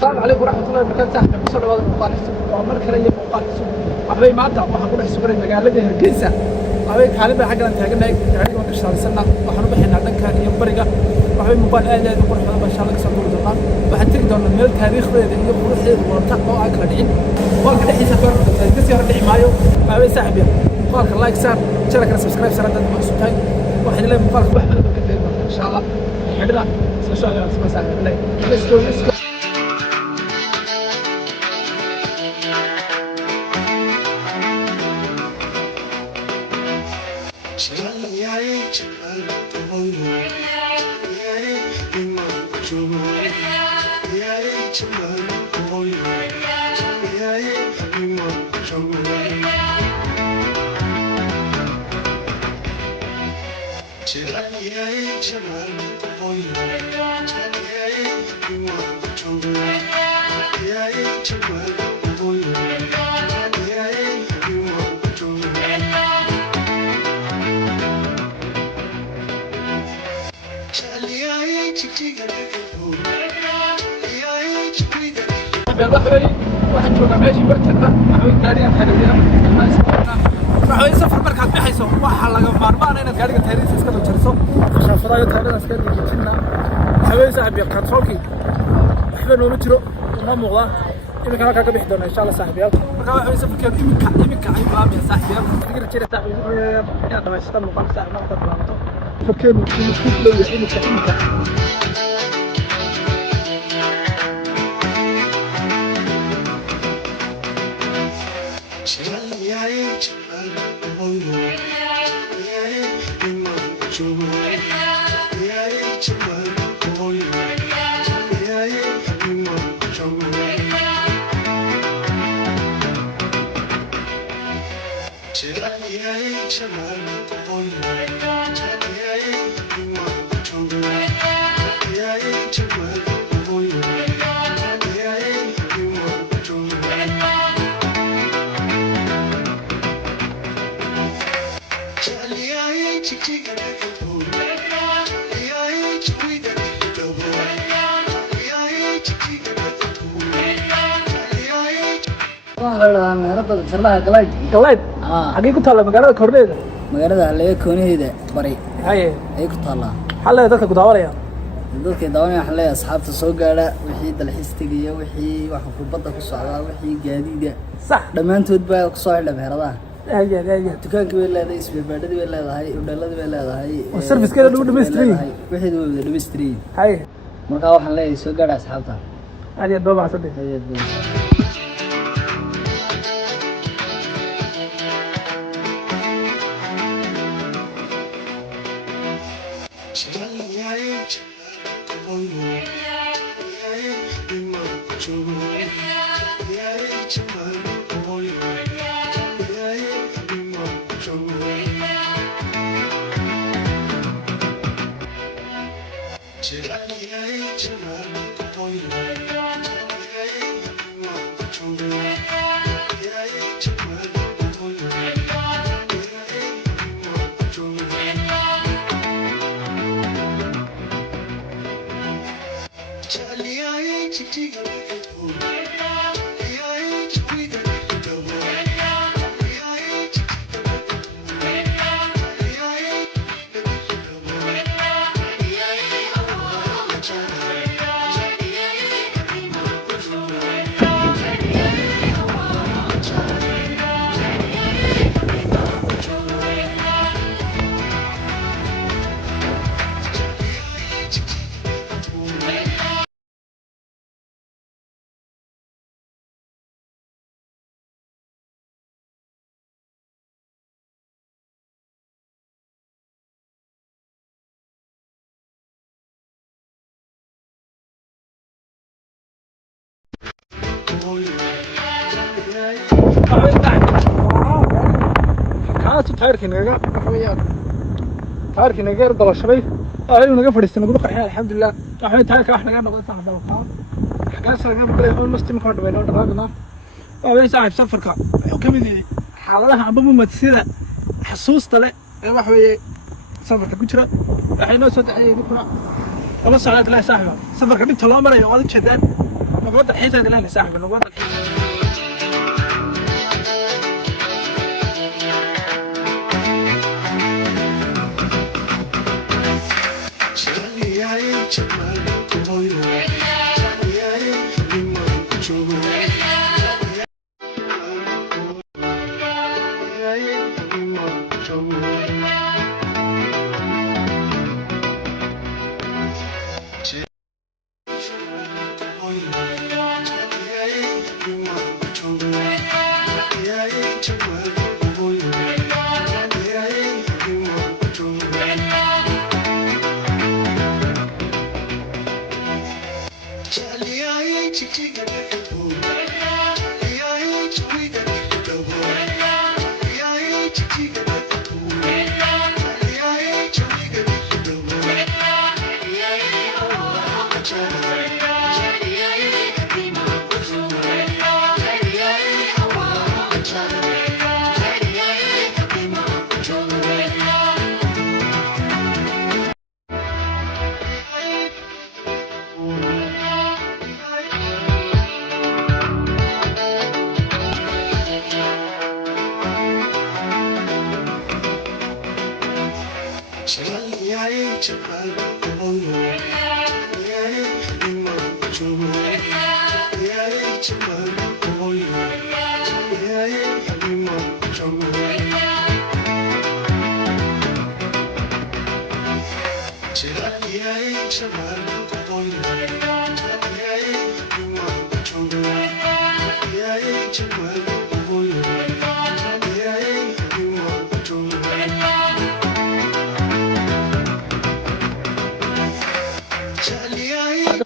السلام عليكم ورحمة الله وبركاته. صاحبي kusoo dhawaada muuqaal cusub oo mar kale iyo muuqaal cusub. Waxbay maanta waxaan ku dhex sugnay magaalada Hargeysa. Waxbay kaalin baa xaggan taaganahay gaariga oo shaqaysana waxaan u bixinaa dhanka iyo bariga. Waxbay muuqaal aad u qurux badan baa inshallah ka soo duuli doonaa. Waxaan tagi doonaa meel taariikhdeeda iyo quruxdeeda wadata oo aan kala dhicin. Muuqaalka dhexdiisa ka hor kasi hor dhici maayo. Waxbay saaxibi muuqaalka like saar, channelka subscribe saar dad ma soo taag. Waxaan ilaahay muuqaalka wax badan ka taagi doonaa inshallah. Xidhida soo saaxiib. Let's go. waxaan joogaa meeshii bartana waxay gaarigan xiriiriyaan waxay safar markaad bixayso waxa laga maarmaan inaad gaariga taariikhda iska dajariso shafadayo taariikhda iska dajinna waxay saaxiib controlki waxba nooma jiro ma muuqda imika halka ka bixi doona insha Allah saaxiibayaal marka waxay safarkeed imika ay baabiyaan saaxiibayaal fikir jira saaxiibayaal inaad dhamaysato muuqaal saaxiibayaal ka bilaabato fakeen isku leeyahay imika galayd xagee ku taala magaalada korneeda magaalada halleeya koonaheeda bari haye ay ku taallaa xalay dadka ku daawanaya dadka daawanaya xalay asxaabta soo gaadha wixii dalxiistiga iyo wixii wax kubadda ku socda wixii gaadiida sax dhammaantood baa ku soo xidha beeradaha haye dukaanka way leedahay isbeebaadhada way leedahay udhalada way leedahay servicekeeda lagu dhamaystiray wixii way wada dhamaystiray haye marka waxaan leeyahay soo gaadha asxaabta aad iyo dooba saddex كانت تايركينغا وحويان تايركينغا دبل شبay ayuu naga fadhiistay nagu qaxay alxamdulillah waxay taayirka wax naga noqday sax dalka xagaas laga maqlay oo muslim ka dhaweeyay dhaqaaqna oo saaxiib safarka wuxuu kamid yahay xaaladaha amba mumadsida xasuusta leh ee wax weeye safarka ku jira waxay noo soo taxay idinkuna lama socdaad ilaa saaxiiba safarka dhinta loo marayo waad u jeedaan nabadda xiisaad ilaa saaxiiba nabadda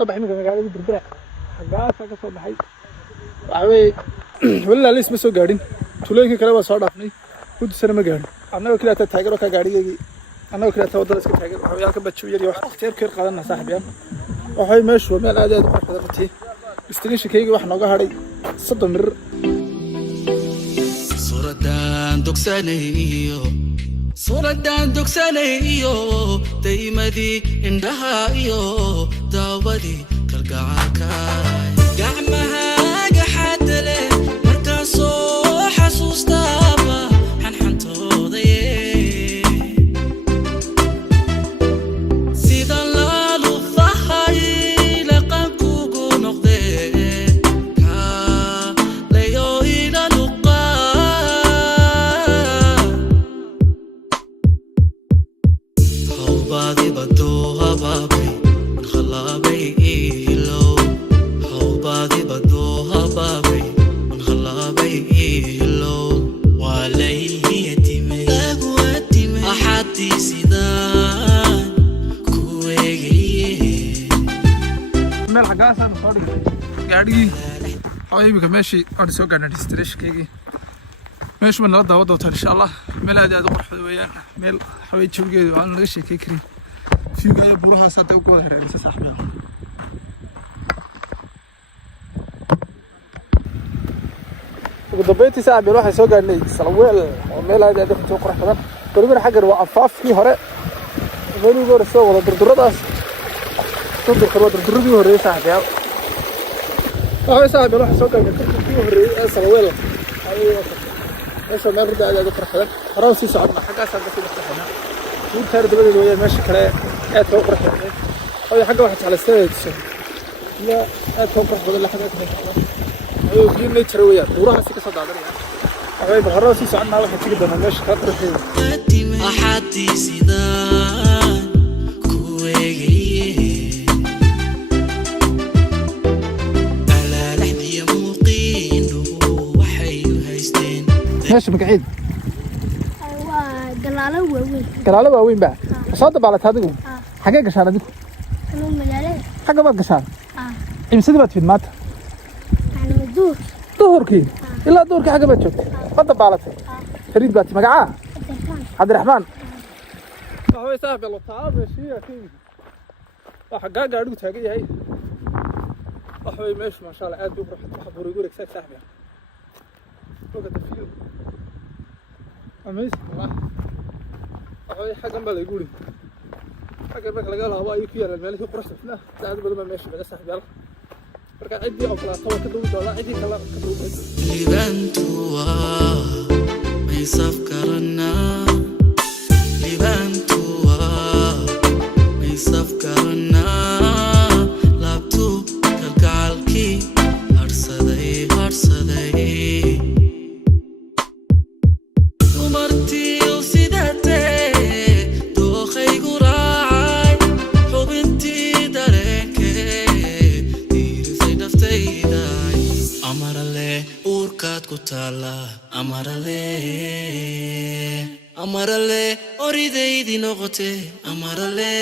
صباح من قاعد بالدرع حقاسا ka soo baxay waxay walaal isma soo gaadhin tulooyinka kale waa soo dhaafnay gudisana ma gaadhin annaga kaliya taageero ka gaadhigay annaga kaliya wadada iska taageer waxa ka bajiyo yar wax waqtiyeer ka qaadanaa saaxiibyaal waxay meeshu meel aad u qurux badan runtii istiishkayga wax nooga hadhay 30 mir suuradan dogsaneeyo daymadii indhaha iyo daawadii kalgacalka gacmahaaga xadale markaan soo xasuustaaba xanxantoodaye sida laalufahay laqankugu noqdee kaalayo ila meel xagaasaan soo dhigay gaadhigii xawaybika meeshii aan soo gaarnay distrishkeygii meeshu nala daawo doonto insha Allah meel aad u qurux weeyaan meel xaway joogeedu aan laga sheekay karin fiigayo buurahaas hadda ugu wada hareeraysa saaxiibada ugu dambeyntii saaxiibada waxay soo gaarnay salweel oo meel aad u qurux badan qoribar xaggan waa afaafkii hore meelii hore soo wada durduradaas durdurradii hore saaxiibada waxay saaxiibada waxay soo gaarnay durdurradii hore ee salweel meesha meel rida aad u qurux badan horaa sii socodna xaggaas aan ka sii baxnaa inta dabadooda way meesha kale aad u qurux badan oo xagga waxa jeclaysanayso ya aad u qurux badan la xagga ka baxdo oo biyo nature weeyaa buuraha si ka soo daadanaya waxay horaa sii socodna waxa tigi doona meesha ka qurxiyay axadii sidaan ku eegaye alaalaxdiya muuqiinu waxay haysteen meesha magaciid galaalo waaweyn baa soo dabaalata adigu xagee gashaan adigu xagga baad gashaan imsadii baad fid maanta duhurkii ilaa duhurkii xagga baad joogtay ma dabaalatay fariid baad magacaa cabdiraxmaan waxaway saaxiib lotaa meeshii akii waxa gaadhigu taagan yahay waxaway meeshu maasha Allah aad u qurux waxa buurigu wareegsan saaxiib look at the view amazing والله أخوي حاجة بالي يقولي حاجة بك لقالها هواي كير الملك قرصت لا تعال بدل ما ماشي بس صاحب يلا بركة عدي أو ثلاثة وكذا ولا عدي كلا كذا libantua may safkarana libantua may safkarana labtu kalkalki harsaday umarti usidate dokhaygu raacay xubinti dareenke diirisay naftayday amarale urkaad ku taala amarale oridaydi noqote amarale